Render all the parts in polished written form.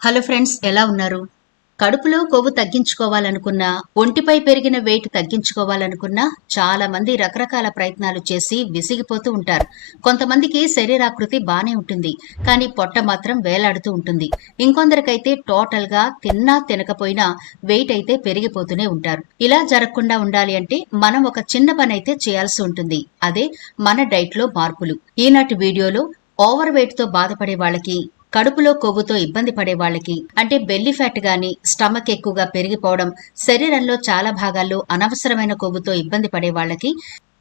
Hello friends, ఎలా ఉన్నారు? కడుపులో కొవ్వు తగ్గించుకోవాలనుకున్నా, ఒంటిపై పెరిగిన వెయిట్ తగ్గించుకోవాలనుకున్నా చాలా మంది రకరకాల ప్రయత్నాలు చేసి విసిగిపోతూ ఉంటారు. కొంతమందికి శరీరాకృతి బానే ఉంటుంది, కానీ పొట్ట మాత్రం వేలాడుతూ ఉంటుంది. ఇంకొందరికైతే టోటల్ గా తిన్నా తినకపోయినా వెయిట్ అయితే పెరిగిపోతూనే ఉంటారు. ఇలా జరగకుండా ఉండాలి అంటే మనం ఒక చిన్న పని అయితే చేయాల్సి ఉంటుంది. అదే మన డైట్ లో మార్పులు. ఈనాటి వీడియోలో ఓవర్ వెయిట్ తో బాధపడే వాళ్ళకి, కడుపులో కొవ్వుతో ఇబ్బంది పడే వాళ్ళకి, అంటే బెల్లీ ఫ్యాట్ గాని, స్టమక్ ఎక్కువగా పెరిగిపోవడం, శరీరంలో చాలా భాగాల్లో అనవసరమైన కొవ్వుతో ఇబ్బంది పడే వాళ్ళకి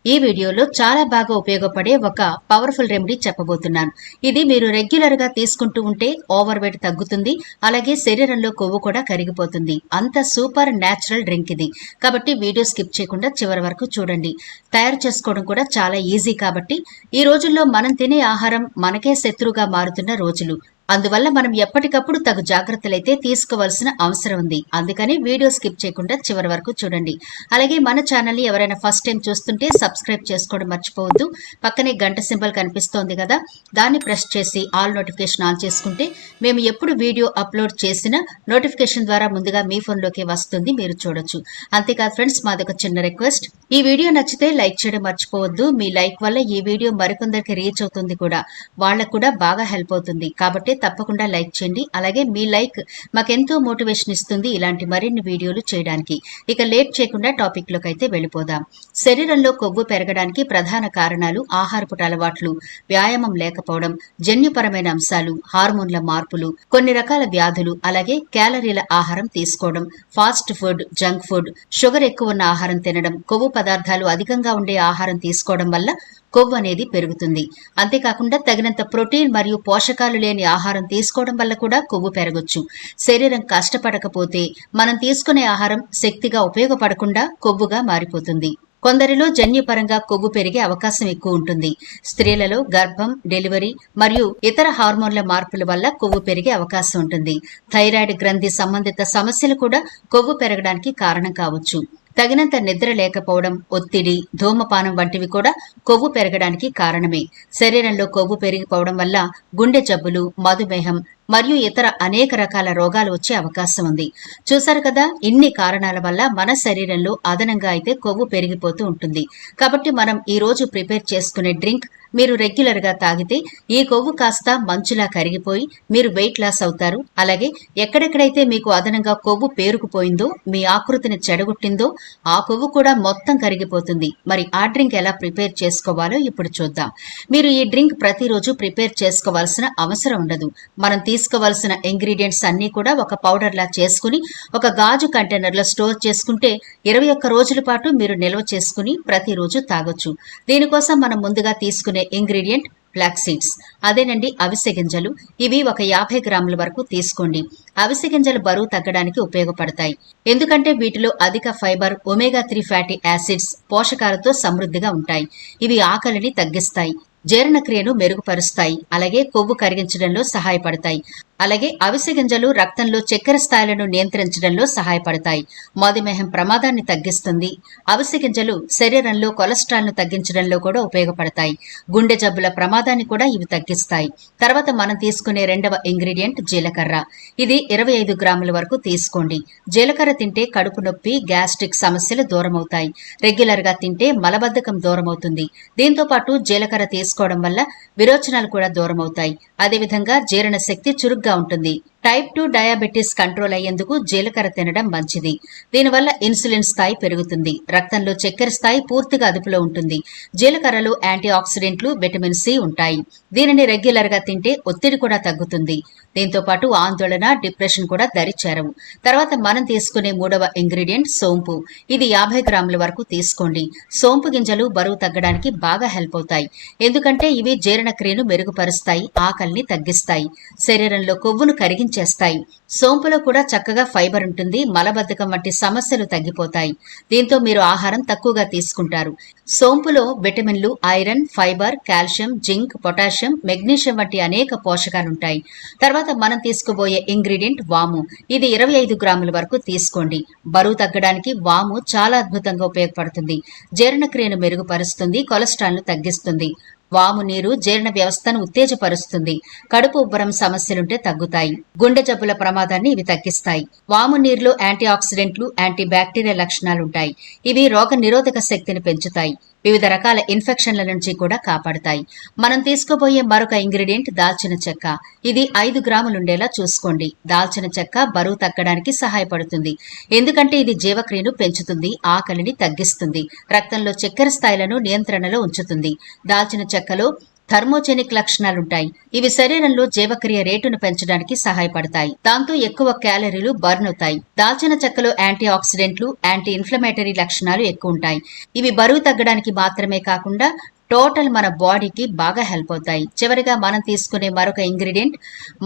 ఈ వీడియోలో చాలా బాగా ఉపయోగపడే ఒక పవర్ఫుల్ రెమెడీ చెప్పబోతున్నాను. ఇది మీరు రెగ్యులర్ గా తీసుకుంటూ ఉంటే ఓవర్ వెయిట్ తగ్గుతుంది, అలాగే శరీరంలో కొవ్వు కూడా కరిగిపోతుంది. అంత సూపర్ న్యాచురల్ డ్రింక్ ఇది. కాబట్టి వీడియో స్కిప్ చేయకుండా చివరి వరకు చూడండి. తయారు చేసుకోవడం కూడా చాలా ఈజీ. కాబట్టి ఈ రోజుల్లో మనం తినే ఆహారం మనకే శత్రువుగా మారుతున్న రోజులు. అందువల్ల మనం ఎప్పటికప్పుడు తగు జాగ్రత్తలైతే తీసుకోవాల్సిన అవసరం ఉంది. అందుకని వీడియో స్కిప్ చేయకుండా చివరి వరకు చూడండి. అలాగే మన ఛానల్ ని ఎవరైనా ఫస్ట్ టైం చూస్తుంటే సబ్స్క్రైబ్ చేసుకోవడం మర్చిపోవద్దు. పక్కనే గంట సింబల్ కనిపిస్తోంది కదా, దాన్ని ప్రెస్ చేసి ఆల్ నోటిఫికేషన్ ఆన్ చేసుకుంటే మేము ఎప్పుడు వీడియో అప్లోడ్ చేసినా నోటిఫికేషన్ ద్వారా ముందుగా మీ ఫోన్లోకి వస్తుంది, మీరు చూడొచ్చు. అంతేకాదు ఫ్రెండ్స్, మాదొక చిన్న రిక్వెస్ట్. ఈ వీడియో నచ్చితే లైక్ చేయడం మర్చిపోవద్దు. మీ లైక్ వల్ల ఈ వీడియో మరికొందరికి రీచ్ అవుతుంది కూడా, వాళ్ళకు కూడా బాగా హెల్ప్ అవుతుంది. కాబట్టి తప్పకుండా లైక్ చేయండి. అలాగే మీ లైక్ మాకెంతో మోటివేషన్ ఇస్తుంది ఇలాంటి మరిన్ని వీడియోలు చేయడానికి. ఇక లేట్ చేయకుండా టాపిక్ లోకి అయితే వెళ్ళిపోదాం. శరీరంలో కొవ్వు పెరగడానికి ప్రధాన కారణాలు ఆహారపు అలవాట్లు, వ్యాయామం లేకపోవడం, జన్యుపరమైన అంశాలు, హార్మోన్ల మార్పులు, కొన్ని రకాల వ్యాధులు, అలాగే క్యాలరీల ఆహారం తీసుకోవడం, fast food, junk food, sugar ఎక్కువ ఉన్న ఆహారం తినడం, కొవ్వు పదార్థాలు అధికంగా ఉండే ఆహారం తీసుకోవడం వల్ల కొవ్వు అనేది పెరుగుతుంది. అంతేకాకుండా తగినంత ప్రోటీన్ మరియు పోషకాలు లేని ఆహారం తీసుకోవడం వల్ల కూడా కొవ్వు పెరగొచ్చు. శరీరం కష్టపడకపోతే మనం తీసుకునే ఆహారం శక్తిగా ఉపయోగపడకుండా కొవ్వుగా మారిపోతుంది. కొందరిలో జన్యుపరంగా కొవ్వు పెరిగే అవకాశం ఎక్కువ ఉంటుంది. స్త్రీలలో గర్భం, డెలివరీ మరియు ఇతర హార్మోన్ల మార్పుల వల్ల కొవ్వు పెరిగే అవకాశం ఉంటుంది. థైరాయిడ్ గ్రంథి సంబంధిత సమస్యలు కూడా కొవ్వు పెరగడానికి కారణం కావచ్చు. తగినంత నిద్ర లేకపోవడం, ఒత్తిడి, ధూమపానం వంటివి కూడా కొవ్వు పెరగడానికి కారణమే. శరీరంలో కొవ్వు పెరిగిపోవడం వల్ల గుండె జబ్బులు, మధుమేహం మరియు ఇతర అనేక రకాల రోగాలు వచ్చే అవకాశం ఉంది. చూసారు కదా, ఇన్ని కారణాల వల్ల మన శరీరంలో అదనంగా అయితే కొవ్వు పెరిగిపోతూ ఉంటుంది. కాబట్టి మనం ఈ రోజు ప్రిపేర్ చేసుకునే డ్రింక్ మీరు రెగ్యులర్ గా తాగితే ఈ కొవ్వు కాస్త మంచులా కరిగిపోయి మీరు వెయిట్ లాస్ అవుతారు. అలాగే ఎక్కడెక్కడైతే మీకు అదనంగా కొవ్వు పేరుకుపోయిందో, మీ ఆకృతిని చెడగొట్టిందో ఆ కొవ్వు కూడా మొత్తం కరిగిపోతుంది. మరి ఆ డ్రింక్ ఎలా ప్రిపేర్ చేసుకోవాలో ఇప్పుడు చూద్దాం. మీరు ఈ డ్రింక్ ప్రతిరోజు ప్రిపేర్ చేసుకోవాల్సిన అవసరం ఉండదు. మనం తీసుకోవాల్సిన ఇంగ్రీడియంట్స్ అన్ని కూడా ఒక పౌడర్ లా చేసుకుని ఒక గాజు కంటైనర్ లో స్టోర్ చేసుకుంటే 21 రోజుల పాటు మీరు నిల్వ చేసుకుని ప్రతిరోజు తాగొచ్చు. దీనికోసం మనం ముందుగా తీసుకునే ఇంగ్రీడియంట్ ఫ్లాక్స్ సీడ్స్, అదేనండి అవిసె గింజలు. ఇవి ఒక 50 గ్రాముల వరకు తీసుకోండి. అవిసె గింజలు బరువు తగ్గడానికి ఉపయోగపడతాయి. ఎందుకంటే వీటిలో అధిక ఫైబర్, ఒమేగా 3 ఫ్యాటీ యాసిడ్స్, పోషకాలతో సమృద్ధిగా ఉంటాయి. ఇవి ఆకలిని తగ్గిస్తాయి, జీర్ణక్రియను మెరుగుపరుస్తాయి, అలాగే కొవ్వు కరిగించడంలో సహాయపడతాయి. అలాగే అవిసె గింజలు రక్తంలో చక్కెర స్థాయిలను నియంత్రించడంలో సహాయపడతాయి, మధుమేహం ప్రమాదాన్ని తగ్గిస్తుంది. అవిసె గింజలు శరీరంలో కొలెస్ట్రాల్ ను తగ్గించడంలో కూడా ఉపయోగపడతాయి. గుండె జబ్బుల ప్రమాదాన్ని కూడా ఇవి తగ్గిస్తాయి. తర్వాత మనం తీసుకునే రెండవ ఇంగ్రీడియంట్ జీలకర్ర. ఇది 25 గ్రాముల వరకు తీసుకోండి. జీలకర్ర తింటే కడుపు నొప్పి, గ్యాస్ట్రిక్ సమస్యలు దూరమవుతాయి. రెగ్యులర్ గా తింటే మలబద్ధకం దూరమవుతుంది. దీంతో పాటు జీలకర్ర తీసుకోవడం వల్ల విరోచనాలు కూడా దూరమవుతాయి. అదేవిధంగా జీర్ణశక్తి చురుగ్గా ఉంటుంది. టైప్ 2 డయాబెటీస్ కంట్రోల్ అయ్యేందుకు జీలకర్ర తినడం మంచిది. దీనివల్ల ఇన్సులిన్ స్థాయి పెరుగుతుంది, రక్తంలో చక్కెర స్థాయి పూర్తిగా అదుపులో ఉంటుంది. జీలకర్రలో యాంటీ ఆక్సిడెంట్లు, విటమిన్ సి ఉంటాయి. దీనిని రెగ్యులర్ గా తింటే ఒత్తిడి కూడా తగ్గుతుంది. దీంతో పాటు ఆందోళన, డిప్రెషన్ కూడా దరిచేరవు. తర్వాత మనం తీసుకునే మూడవ ఇంగ్రీడియంట్ సోంపు. ఇది 50 గ్రాముల వరకు తీసుకోండి. సోంపు గింజలు బరువు తగ్గడానికి బాగా హెల్ప్ అవుతాయి. ఎందుకంటే ఇవి జీర్ణక్రియను మెరుగుపరుస్తాయి, ఆకలిని తగ్గిస్తాయి, శరీరంలో కొవ్వును కరిగించేస్తాయి. సోంపులో కూడా చక్కగా ఫైబర్ ఉంటుంది, మలబద్ధకం వంటి సమస్యలు తగ్గిపోతాయి. దీంతో మీరు ఆహారం తక్కువగా తీసుకుంటారు. సోంపులో విటమిన్లు, iron, fibre, calcium, zinc, potassium, magnesium వంటి అనేక పోషకాలుంటాయి. తర్వాత మనం తీసుకోబోయే ఇంగ్రీడియంట్ వాము. ఇది 25 గ్రాముల వరకు తీసుకోండి. బరువు తగ్గడానికి వాము చాలా అద్భుతంగా ఉపయోగపడుతుంది. జీర్ణక్రియను మెరుగుపరుస్తుంది, కొలెస్ట్రాల్ ను తగ్గిస్తుంది. వాము నీరు జీర్ణ వ్యవస్థను ఉత్తేజపరుస్తుంది. కడుపు ఉబ్బరం సమస్యలుంటే తగ్గుతాయి. గుండె జబ్బుల ప్రమాదాన్ని ఇవి తగ్గిస్తాయి. వాము నీరులో యాంటీ ఆక్సిడెంట్లు, యాంటీ బ్యాక్టీరియల్ లక్షణాలుంటాయి. ఇవి రోగ నిరోధక శక్తిని పెంచుతాయి. వివిధ రకాల ఇన్ఫెక్షన్ల నుంచి కూడా కాపాడుతాయి. మనం తీసుకోబోయే మరొక ఇంగ్రీడియంట్ దాల్చిన చెక్క. ఇది 5 గ్రాములుండేలా చూసుకోండి. దాల్చిన చెక్క బరువు తగ్గడానికి సహాయపడుతుంది. ఎందుకంటే ఇది జీవక్రియను పెంచుతుంది, ఆకలిని తగ్గిస్తుంది, రక్తంలో చక్కెర స్థాయిలను నియంత్రణలో ఉంచుతుంది. దాల్చిన చెక్కలో థర్మోజెనిక్ లక్షణాలుంటాయి. ఇవి శరీరంలో జీవక్రియ రేటును పెంచడానికి సహాయపడతాయి. దాంతో ఎక్కువ క్యాలరీలు బర్న్ అవుతాయి. దాల్చిన చెక్కలో యాంటీ ఆక్సిడెంట్లు, యాంటీ ఇన్ఫ్లమేటరీ లక్షణాలు ఎక్కువ ఉంటాయి. ఇవి బరువు తగ్గడానికి మాత్రమే కాకుండా టోటల్ మన బాడీకి బాగా హెల్ప్ అవుతాయి. చివరిగా మనం తీసుకునే మరొక ఇంగ్రీడియంట్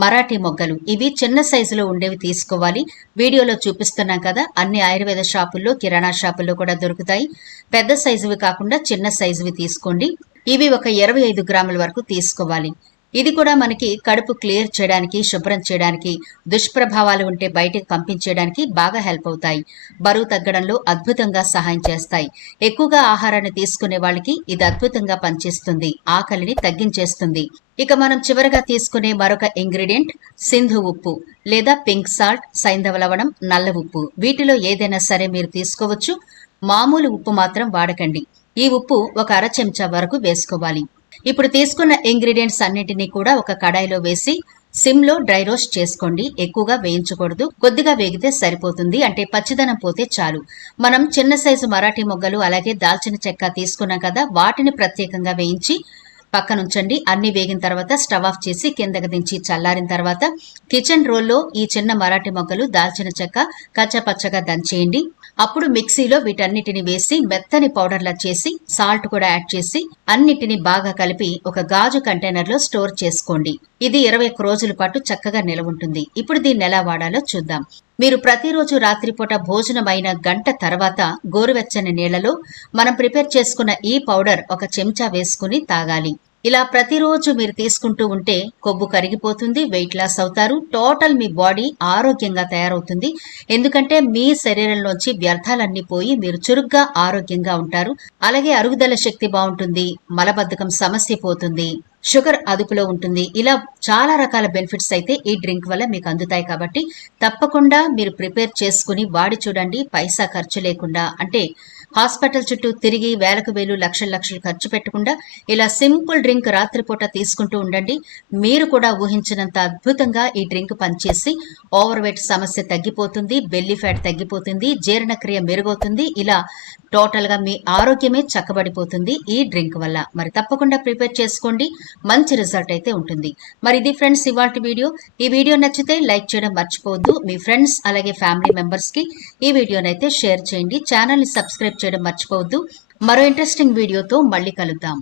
మరాఠీ మొగ్గలు. ఇవి చిన్న సైజులో ఉండేవి తీసుకోవాలి. వీడియోలో చూపిస్తున్నాం కదా, అన్ని ఆయుర్వేద షాపుల్లో, కిరాణా షాపుల్లో కూడా దొరుకుతాయి. పెద్ద సైజువి కాకుండా చిన్న సైజువి తీసుకోండి. ఇవి ఒక 25 గ్రాముల వరకు తీసుకోవాలి. ఇది కూడా మనకి కడుపు క్లియర్ చేయడానికి, శుభ్రం చేయడానికి, దుష్ప్రభావాలు ఉంటే బయటకు పంపించేయడానికి బాగా హెల్ప్ అవుతాయి. బరువు తగ్గడంలో అద్భుతంగా సహాయం చేస్తాయి. ఎక్కువగా ఆహారాన్ని తీసుకునే వాళ్ళకి ఇది అద్భుతంగా పనిచేస్తుంది, ఆకలిని తగ్గించేస్తుంది. ఇక మనం చివరగా తీసుకునే మరొక ఇంగ్రీడియంట్ సింధు ఉప్పు లేదా పింక్ సాల్ట్, సైంధవ లవణం, నల్ల ఉప్పు. వీటిలో ఏదైనా సరే మీరు తీసుకోవచ్చు. మామూలు ఉప్పు మాత్రం వాడకండి. ఈ ఉప్పు ఒక 1/2 చెంచా వరకు వేసుకోవాలి. ఇప్పుడు తీసుకున్న ఇంగ్రీడియంట్స్ అన్నింటినీ కూడా ఒక కడాయిలో వేసి సిమ్ లో డ్రై రోస్ట్ చేసుకోండి. ఎక్కువగా వేయించకూడదు, కొద్దిగా వేగితే సరిపోతుంది. అంటే పచ్చిదనం పోతే చాలు. మనం చిన్న సైజు మరాఠీ మొగ్గలు అలాగే దాల్చిన చెక్క తీసుకున్నాం కదా, వాటిని ప్రత్యేకంగా వేయించి పక్కనుంచండి. అన్ని వేగిన తర్వాత స్టవ్ ఆఫ్ చేసి కిందకి దించి చల్లారిన తర్వాత కిచెన్ రోల్లో ఈ చిన్న మరాఠీ మొగ్గలు, దాల్చిన చెక్క కచ్చపచ్చగా దంచేయండి. అప్పుడు మిక్సీలో వీటన్నిటిని వేసి మెత్తని పౌడర్లా చేసి సాల్ట్ కూడా యాడ్ చేసి అన్నిటిని బాగా కలిపి ఒక గాజు కంటైనర్ లో స్టోర్ చేసుకోండి. ఇది 21 రోజుల పాటు చక్కగా నిలవ ఉంటుంది. ఇప్పుడు దీన్ని ఎలా వాడాలో చూద్దాం. మీరు ప్రతిరోజు రాత్రిపూట భోజనం అయిన గంట తర్వాత గోరువెచ్చని నీళ్లలో మనం ప్రిపేర్ చేసుకున్న ఈ పౌడర్ ఒక చెంచా వేసుకుని తాగాలి. ఇలా ప్రతిరోజు మీరు తీసుకుంటూ ఉంటే కొవ్వు కరిగిపోతుంది, వెయిట్ లాస్ అవుతారు, టోటల్ మీ బాడీ ఆరోగ్యంగా తయారవుతుంది. ఎందుకంటే మీ శరీరంలోంచి వ్యర్థాలన్నీ పోయి మీరు చురుగ్గా ఆరోగ్యంగా ఉంటారు. అలాగే అరుగుదల శక్తి బాగుంటుంది, మలబద్ధకం సమస్య పోతుంది, షుగర్ అదుపులో ఉంటుంది. ఇలా చాలా రకాల బెనిఫిట్స్ అయితే ఈ డ్రింక్ వల్ల మీకు అందుతాయి. కాబట్టి తప్పకుండా మీరు ప్రిపేర్ చేసుకుని వాడి చూడండి. పైసా ఖర్చు లేకుండా, అంటే హాస్పిటల్ చుట్టూ తిరిగి వేలకు వేలు, లక్షలు ఖర్చు పెట్టకుండా ఇలా సింపుల్ డ్రింక్ రాత్రిపూట తీసుకుంటూ ఉండండి. మీరు కూడా ఊహించినంత అద్భుతంగా ఈ డ్రింక్ పనిచేసి ఓవర్ వెయిట్ సమస్య తగ్గిపోతుంది, బెల్లీ ఫ్యాట్ తగ్గిపోతుంది, జీర్ణక్రియ మెరుగవుతుంది. ఇలా టోటల్ గా మీ ఆరోగ్యమే చక్కబడిపోతుంది ఈ డ్రింక్ వల్ల. మరి తప్పకుండా ప్రిపేర్ చేసుకోండి, మంచి రిజల్ట్ అయితే ఉంటుంది. మరి ఇది ఫ్రెండ్స్ ఇవాల్టి వీడియో. ఈ వీడియో నచ్చితే లైక్ చేయడం మర్చిపోవద్దు. మీ ఫ్రెండ్స్ అలాగే ఫ్యామిలీ మెంబర్స్ కి ఈ వీడియోనైతే షేర్ చేయండి. ఛానల్ ని సబ్స్క్రైబ్ చేయడం మర్చిపోవద్దు. మరో ఇంట్రెస్టింగ్ వీడియోతో మళ్ళీ కలుద్దాం.